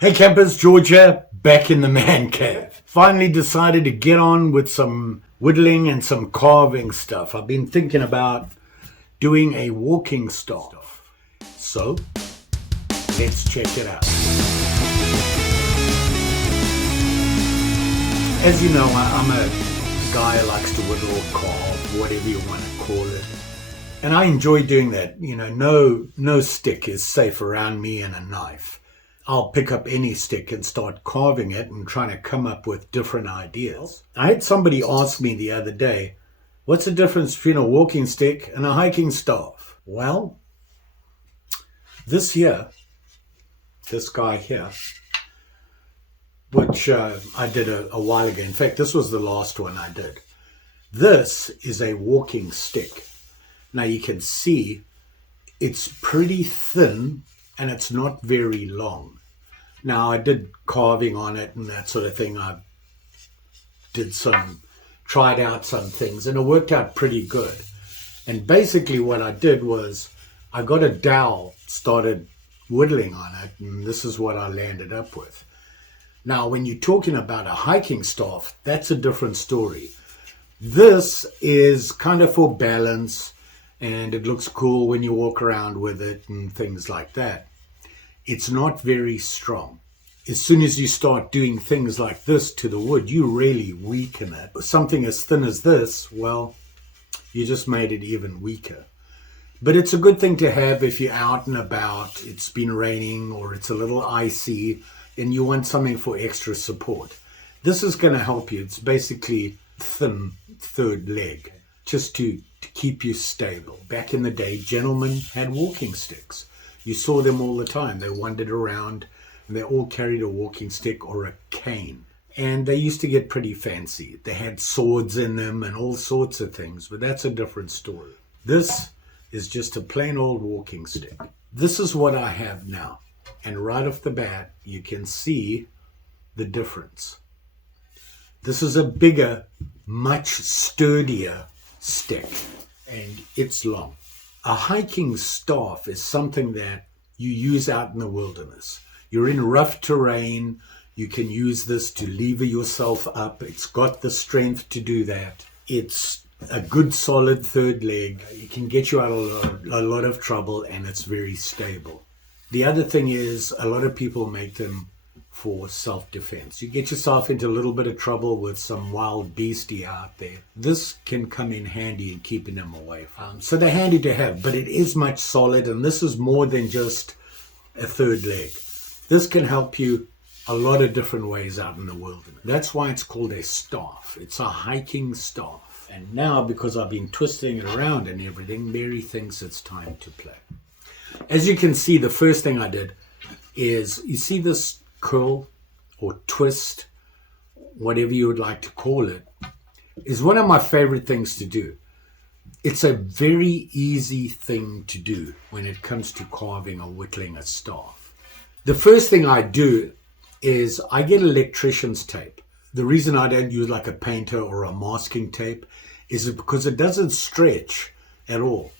Hey campers, Georgia, back in the man cave. Finally decided to get on with some whittling and some carving stuff. I've been thinking about doing a walking staff. So, let's check it out. As you know, I'm a guy who likes to whittle or carve, whatever you want to call it. And I enjoy doing that. You know, no stick is safe around me and a knife. I'll pick up any stick and start carving it and trying to come up with different ideas. I had somebody ask me the other day, what's the difference between a walking stick and a hiking staff? Well, this guy here, which I did a while ago. In fact, this was the last one I did. This is a walking stick. Now you can see it's pretty thin and it's not very long. Now I did carving on it and that sort of thing. I tried out some things and it worked out pretty good. And basically what I did was I got a dowel, started whittling on it, and this is what I landed up with. Now when you're talking about a hiking staff, that's a different story. This is kind of for balance and it looks cool when you walk around with it and things like that. It's not very strong. As soon as you start doing things like this to the wood, you really weaken it. Something as thin as this, well, you just made it even weaker. But it's a good thing to have if you're out and about, it's been raining or it's a little icy and you want something for extra support. This is going to help you. It's basically thin third leg, just to keep you stable. Back in the day, gentlemen had walking sticks. You saw them all the time. They wandered around and they all carried a walking stick or a cane. And they used to get pretty fancy. They had swords in them and all sorts of things, but that's a different story. This is just a plain old walking stick. This is what I have now. And right off the bat, you can see the difference. This is a bigger, much sturdier stick, and it's long. A hiking staff is something that you use out in the wilderness. You're in rough terrain. You can use this to lever yourself up. It's got the strength to do that. It's a good solid third leg. It can get you out of a lot of trouble and it's very stable. The other thing is a lot of people make them for self-defense. You get yourself into a little bit of trouble with some wild beastie out there. This can come in handy in keeping them away from. So they're handy to have, but it is much solid, and this is more than just a third leg. This can help you a lot of different ways out in the wilderness. That's why it's called a staff. It's a hiking staff. And now, because I've been twisting it around and everything, Mary thinks it's time to play. As you can see, the first thing I did is, you see this curl or twist, whatever you would like to call it, is one of my favorite things to do. It's a very easy thing to do when it comes to carving or whittling a staff. The first thing I do is I get electrician's tape. The reason I don't use like a painter or a masking tape is because it doesn't stretch at all.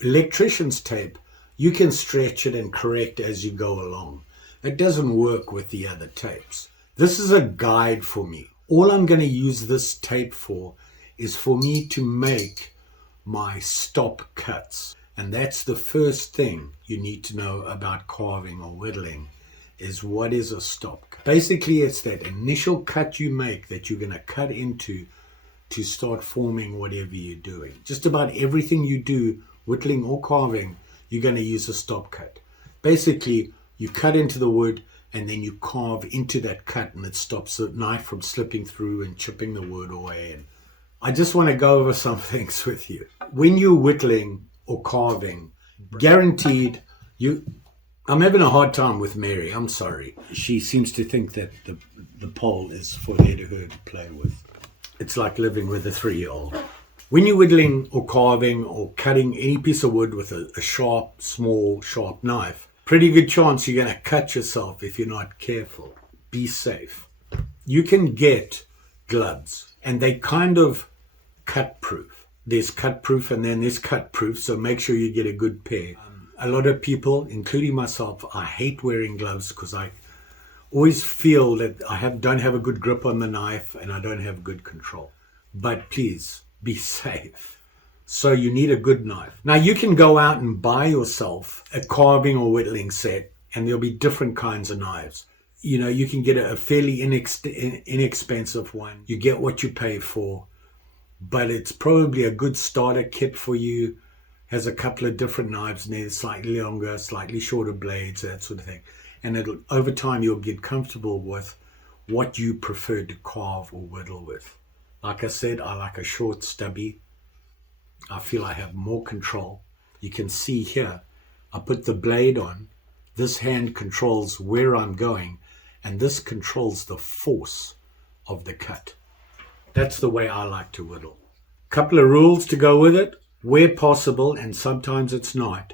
Electrician's tape, you can stretch it and correct as you go along. It doesn't work with the other tapes. This is a guide for me. All I'm going to use this tape for is for me to make my stop cuts. And that's the first thing you need to know about carving or whittling, is what is a stop cut. Basically, it's that initial cut you make that you're going to cut into to start forming whatever you're doing. Just about everything you do, whittling or carving, you're going to use a stop cut. Basically, you cut into the wood and then you carve into that cut and it stops the knife from slipping through and chipping the wood away. And I just want to go over some things with you. When you're whittling or carving, guaranteed I'm having a hard time with Mary. I'm sorry. She seems to think that the pole is for her to play with. It's like living with a 3-year-old. When you're whittling or carving or cutting any piece of wood with a small, sharp knife, pretty good chance you're going to cut yourself if you're not careful. Be safe. You can get gloves, and they kind of cut proof. There's cut proof and then there's cut proof, so make sure you get a good pair. A lot of people, including myself, I hate wearing gloves because I always feel that I don't have a good grip on the knife and I don't have good control. But please be safe. So you need a good knife. Now you can go out and buy yourself a carving or whittling set, and there'll be different kinds of knives. You know, you can get a fairly inexpensive one. You get what you pay for, but it's probably a good starter kit for you. Has a couple of different knives in there, slightly longer, slightly shorter blades, that sort of thing. And over time you'll get comfortable with what you prefer to carve or whittle with. Like I said, I like a short stubby. I feel I have more control. You can see here, I put the blade on. This hand controls where I'm going, and this controls the force of the cut. That's the way I like to whittle. Couple of rules to go with it. Where possible, and sometimes it's not,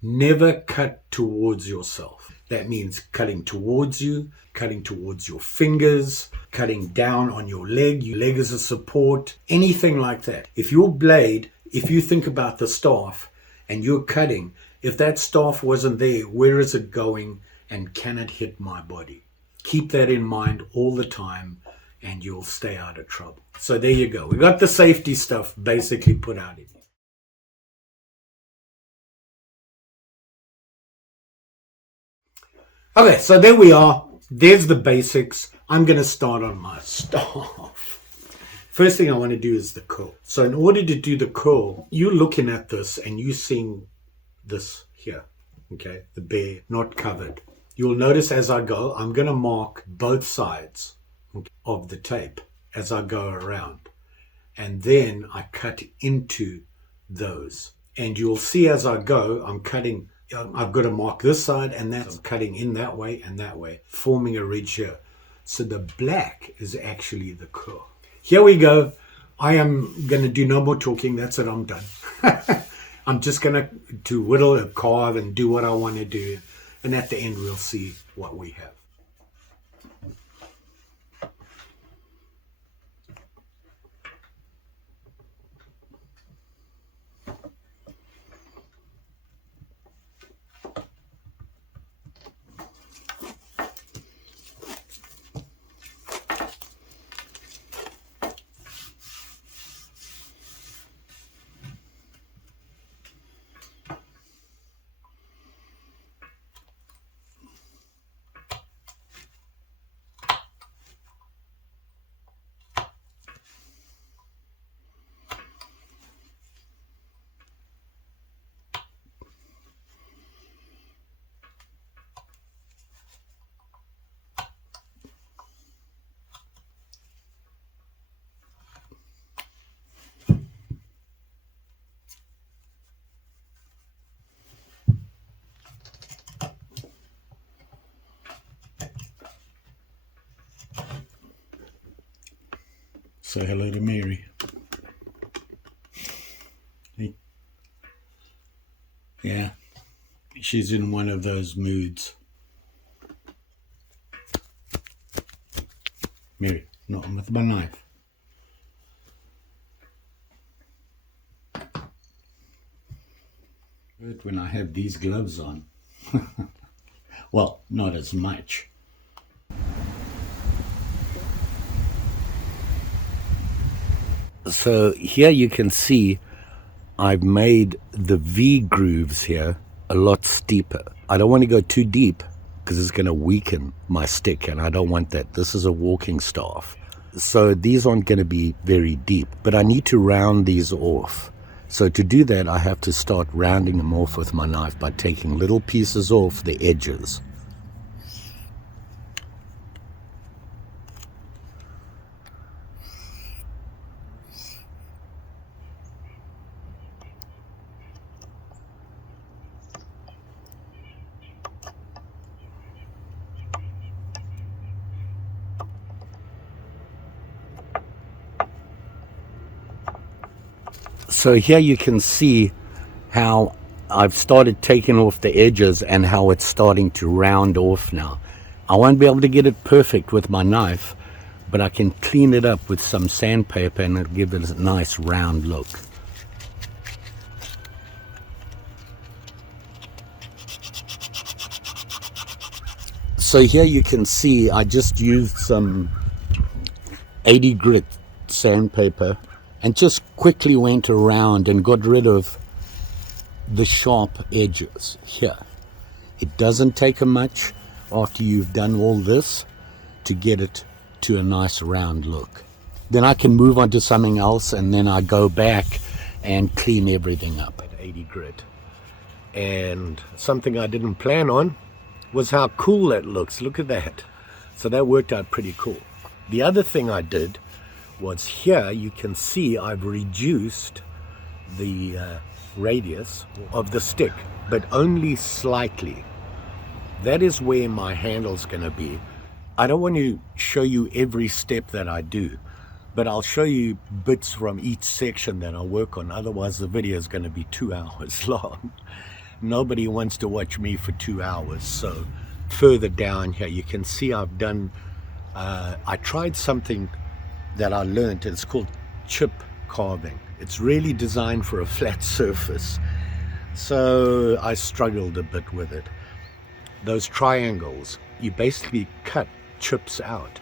never cut towards yourself. That means cutting towards you, cutting towards your fingers, cutting down on your leg. Your leg is a support, anything like that. If your blade, if you think about the staff and you're cutting, if that staff wasn't there, where is it going and can it hit my body? Keep that in mind all the time and you'll stay out of trouble. So there you go. We got the safety stuff basically put out in here. Okay, so there we are. There's the basics. I'm going to start on my staff. First thing I want to do is the curl. So in order to do the curl, you're looking at this and you're seeing this here, okay, the bare, not covered. You'll notice as I go, I'm going to mark both sides of the tape as I go around. And then I cut into those. And you'll see as I go, I'm cutting. I've got to mark this side and that's cutting in that way and that way, forming a ridge here. So the black is actually the curl. Here we go. I am going to do no more talking. That's it. I'm done. I'm just going to whittle and carve and do what I want to do. And at the end, we'll see what we have. Say hello to Mary. Hey. Yeah, she's in one of those moods. Mary, not with my knife. Good when I have these gloves on. Well, not as much. So here you can see I've made the V grooves here a lot steeper. I don't want to go too deep because it's going to weaken my stick and I don't want that. This is a walking staff. So these aren't going to be very deep, but I need to round these off. So to do that, I have to start rounding them off with my knife by taking little pieces off the edges. So here you can see how I've started taking off the edges and how it's starting to round off now. I won't be able to get it perfect with my knife, but I can clean it up with some sandpaper and it'll give it a nice round look. So here you can see I just used some 80 grit sandpaper and just quickly went around and got rid of the sharp edges here. It doesn't take a much after you've done all this to get it to a nice round look. Then I can move on to something else, and then I go back and clean everything up at 80 grit. And something I didn't plan on was how cool that looks. Look at that. So that worked out pretty cool. The other thing I did was here you can see I've reduced the radius of the stick, but only slightly. That is where my handle's going to be. I don't want to show you every step that I do, but I'll show you bits from each section that I work on. Otherwise the video is going to be 2 hours long. Nobody wants to watch me for 2 hours. So further down here you can see I've done I tried something that I learned. It's called chip carving. It's really designed for a flat surface, so I struggled a bit with it. Those triangles, you basically cut chips out.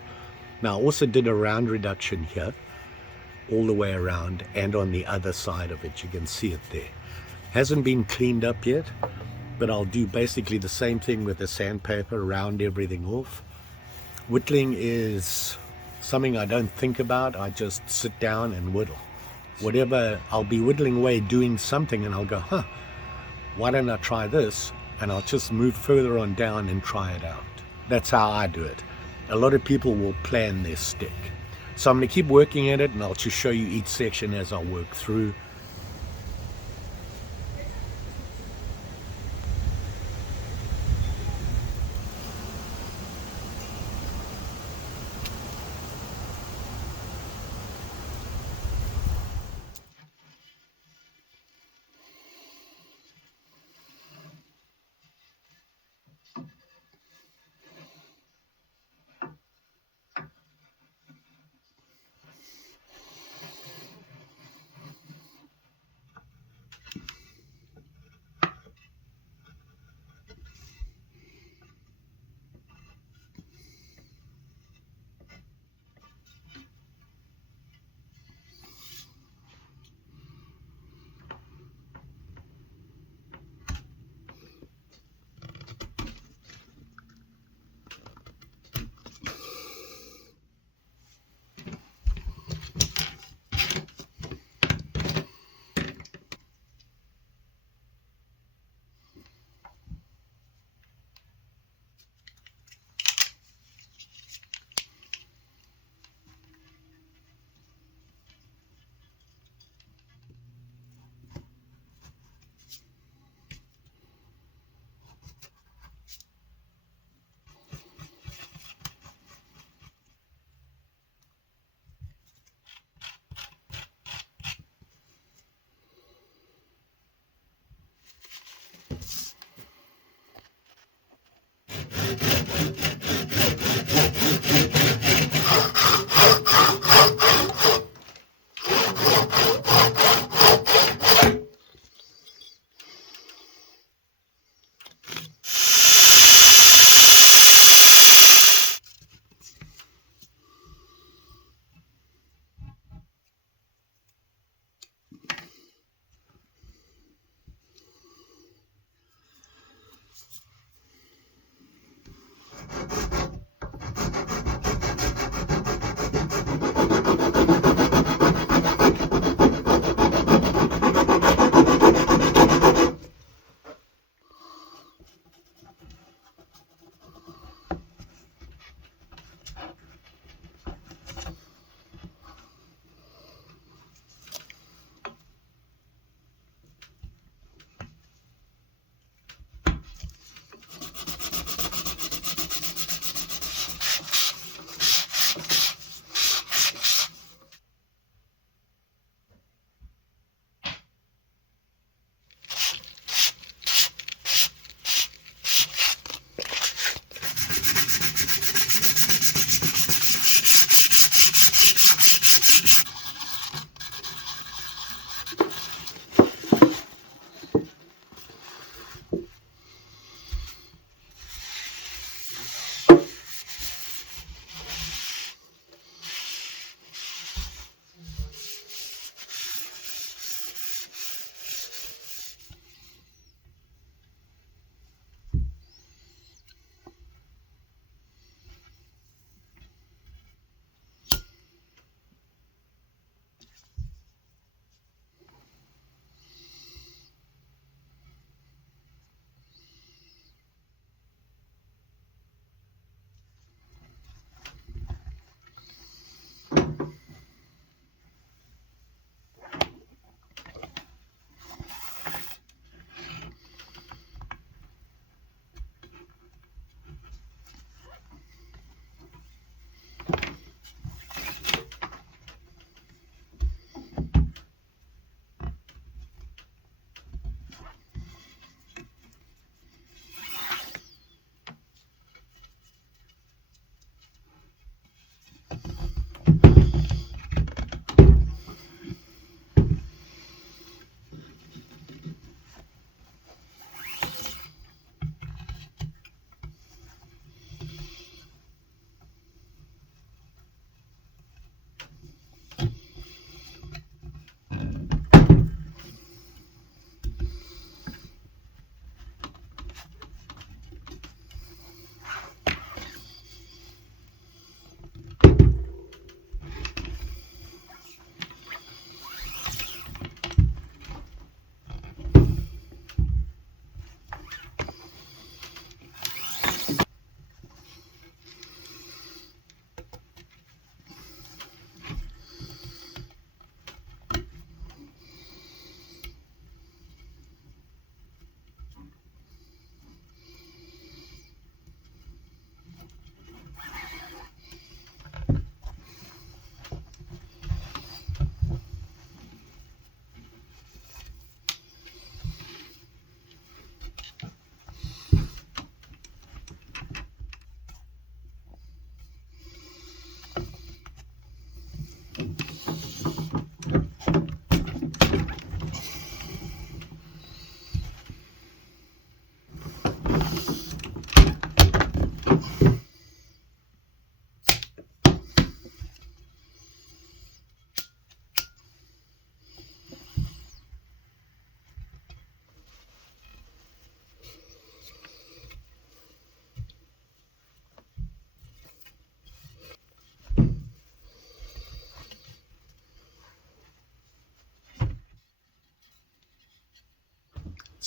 Now I also did a round reduction here all the way around, and on the other side of it you can see it there. Hasn't been cleaned up yet, but I'll do basically the same thing with the sandpaper, round everything off. Whittling is something I don't think about. I just sit down and whittle. Whatever, I'll be whittling away doing something and I'll go, why don't I try this? And I'll just move further on down and try it out. That's how I do it. A lot of people will plan their stick. So I'm going to keep working at it, and I'll just show you each section as I work through.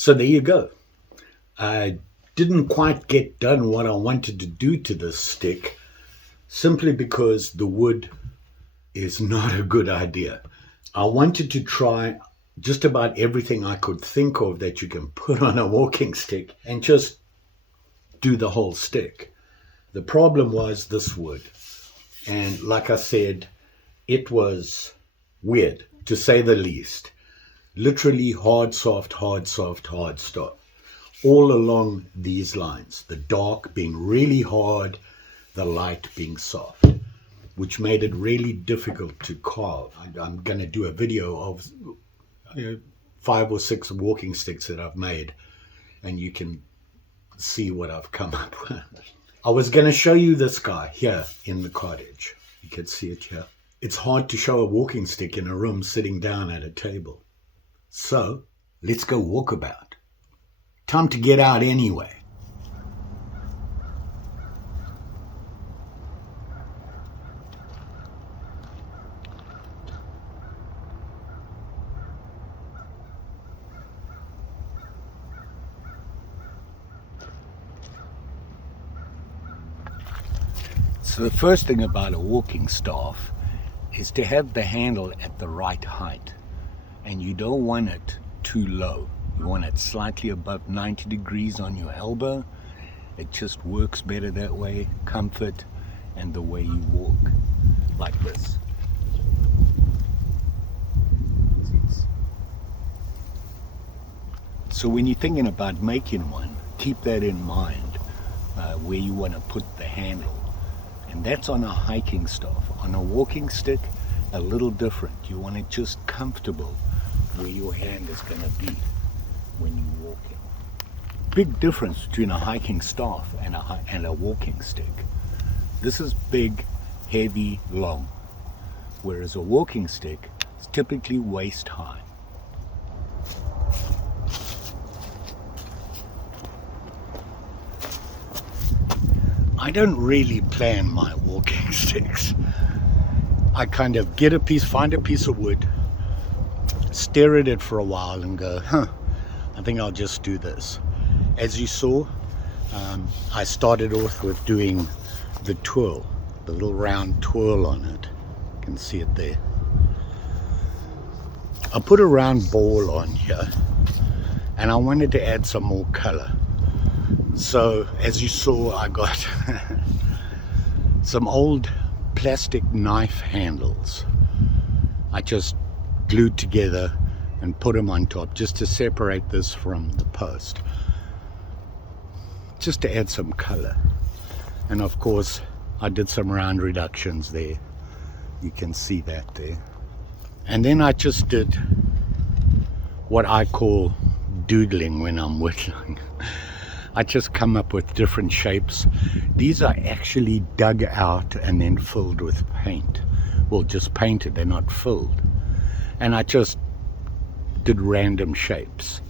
So there you go. I didn't quite get done what I wanted to do to this stick, simply because the wood is not a good idea. I wanted to try just about everything I could think of that you can put on a walking stick and just do the whole stick. The problem was this wood. And like I said, it was weird, to say the least. Literally hard, soft, hard, soft, hard, soft. All along these lines. The dark being really hard, the light being soft, which made it really difficult to carve. I'm going to do a video of 5 or 6 walking sticks that I've made, and you can see what I've come up with. I was going to show you this guy here in the cottage. You can see it here. It's hard to show a walking stick in a room sitting down at a table. So, let's go walk about. Time to get out anyway. So the first thing about a walking staff is to have the handle at the right height, and you don't want it too low. You want it slightly above 90 degrees on your elbow. It just works better that way, comfort, and the way you walk, like this. So when you're thinking about making one, keep that in mind, where you want to put the handle. And that's on a hiking staff. On a walking stick, a little different. You want it just comfortable where your hand is going to be when you're walking. Big difference between a hiking staff and a walking stick. This is big, heavy, long, whereas a walking stick is typically waist high. I don't really plan my walking sticks. I kind of get a piece, find a piece of wood, stare at it for a while and go, I think I'll just do this. As you saw, I started off with doing the twirl, the little round twirl on it. You can see it there. I put a round ball on here and I wanted to add some more color. So as you saw, I got some old plastic knife handles. I just glued together and put them on top just to separate this from the post, just to add some color. And of course I did some round reductions there. You can see that there. And then I just did what I call doodling when I'm whittling. I just come up with different shapes. These are actually dug out and then filled with paint. Well, just painted, they're not filled. And I just did random shapes.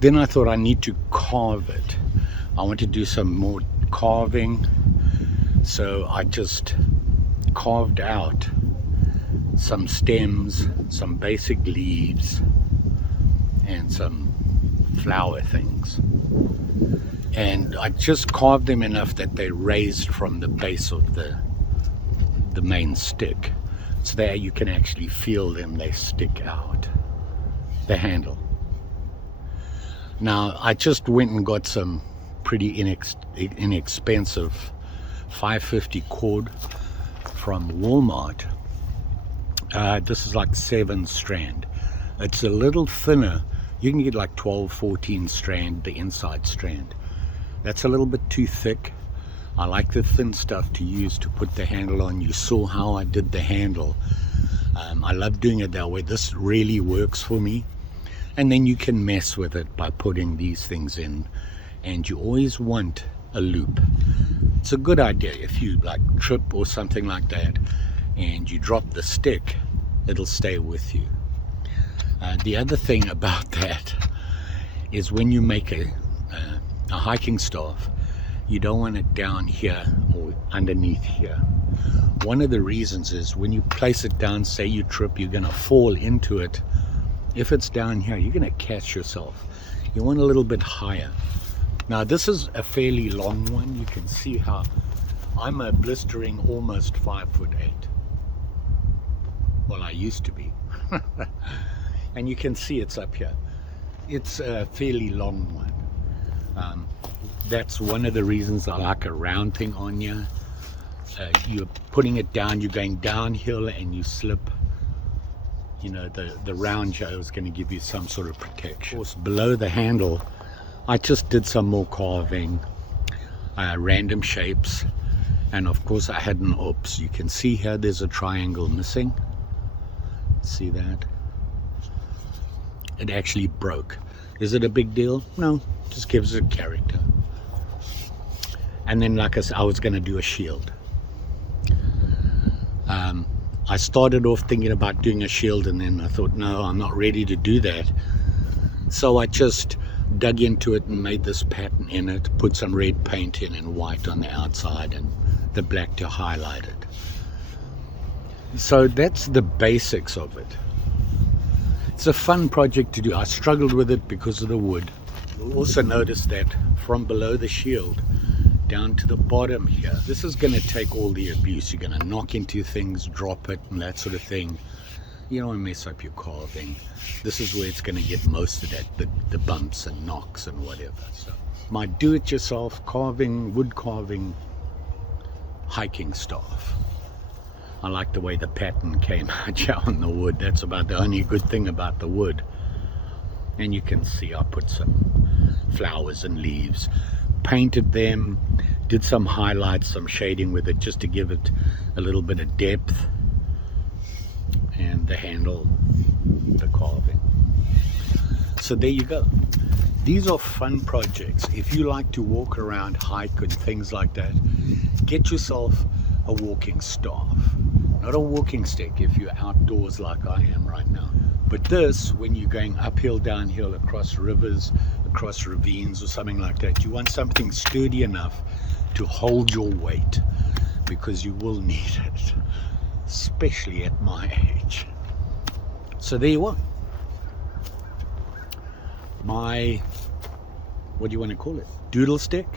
Then I thought I need to carve it. I want to do some more carving. So I just carved out some stems, some basic leaves, and some flower things. And I just carved them enough that they raised from the base of the main stick. So there you can actually feel them, they stick out, the handle. Now I just went and got some pretty inexpensive 550 cord from Walmart. This is like 7 strand. It's a little thinner. You can get like 12, 14 strand, the inside strand. That's a little bit too thick. I like the thin stuff to use to put the handle on. You saw how I did the handle. I love doing it that way. This really works for me. And then you can mess with it by putting these things in. And you always want a loop. It's a good idea if you like trip or something like that and you drop the stick, it'll stay with you. The other thing about that is when you make a hiking staff, you don't want it down here or underneath here. One of the reasons is when you place it down, say you trip, you're going to fall into it. If it's down here, you're going to catch yourself You want a little bit higher. Now this is a fairly long one. You can see how I'm a blistering almost 5'8". Well, I used to be. And you can see it's up here. It's a fairly long one. That's one of the reasons I like a round thing on you. You're putting it down, you're going downhill and you slip. You know, the round show is going to give you some sort of protection. Of course, below the handle, I just did some more carving, random shapes, and of course I had an oops. You can see here there's a triangle missing. See that? It actually broke. Is it a big deal? No, just gives it character. And then, like I said, I was going to do a shield. I started off thinking about doing a shield, and then I thought, no, I'm not ready to do that. So I just dug into it and made this pattern in it, put some red paint in and white on the outside and the black to highlight it. So that's the basics of it. It's a fun project to do. I struggled with it because of the wood. You'll also notice that from below the shield down to the bottom here, this is going to take all the abuse. You're going to knock into things, drop it and that sort of thing. You don't want to mess up your carving. This is where it's going to get most of that, the bumps and knocks and whatever. So my do-it-yourself carving, wood carving, hiking staff. I like the way the pattern came out here on the wood. That's about the only good thing about the wood. And you can see I put some flowers and leaves, painted them, did some highlights, some shading with it just to give it a little bit of depth. And the handle, the carving. So there you go. These are fun projects. If you like to walk around, hike and things like that, get yourself a walking staff. Not a walking stick if you're outdoors like I am right now. But this, when you're going uphill, downhill, across rivers, across ravines or something like that, you want something sturdy enough to hold your weight, because you will need it, especially at my age. So there you are. My, what do you want to call it? Doodle stick.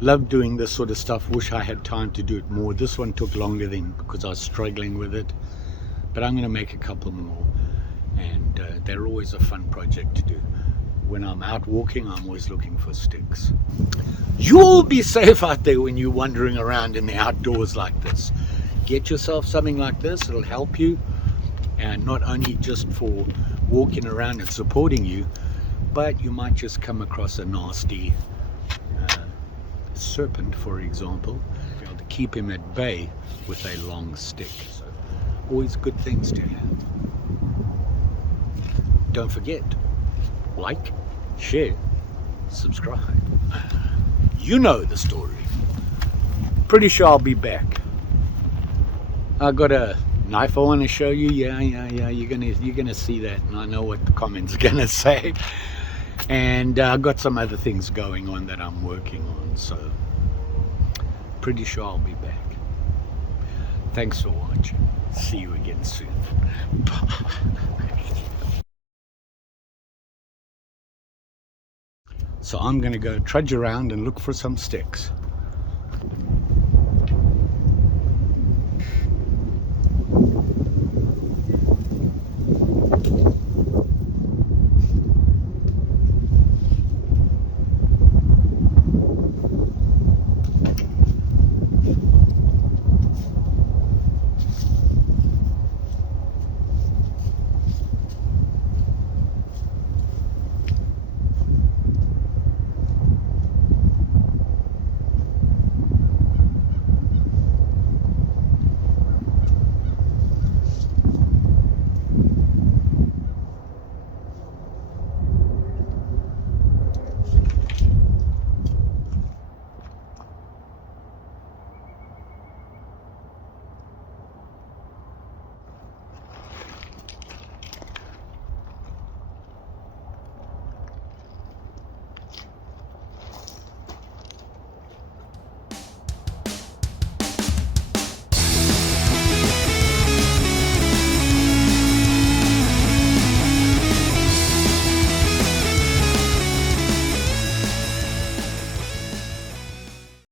Love doing this sort of stuff. Wish I had time to do it more. This one took longer than because I was struggling with it. But I'm going to make a couple more. And they're always a fun project to do. When I'm out walking, I'm always looking for sticks. You'll be safe out there when you're wandering around in the outdoors like this. Get yourself something like this. It'll help you. And not only just for walking around and supporting you, but you might just come across a nasty serpent, for example. Be able to keep him at bay with a long stick. So always good things to have. Don't forget, like, share, subscribe. You know the story. Pretty sure I'll be back. I got a knife I want to show you. Yeah. You're gonna see that, and I know what the comments are gonna say. And I got some other things going on that I'm working on, so pretty sure I'll be back. Thanks for watching. See you again soon. Bye. So I'm going to go trudge around and look for some sticks.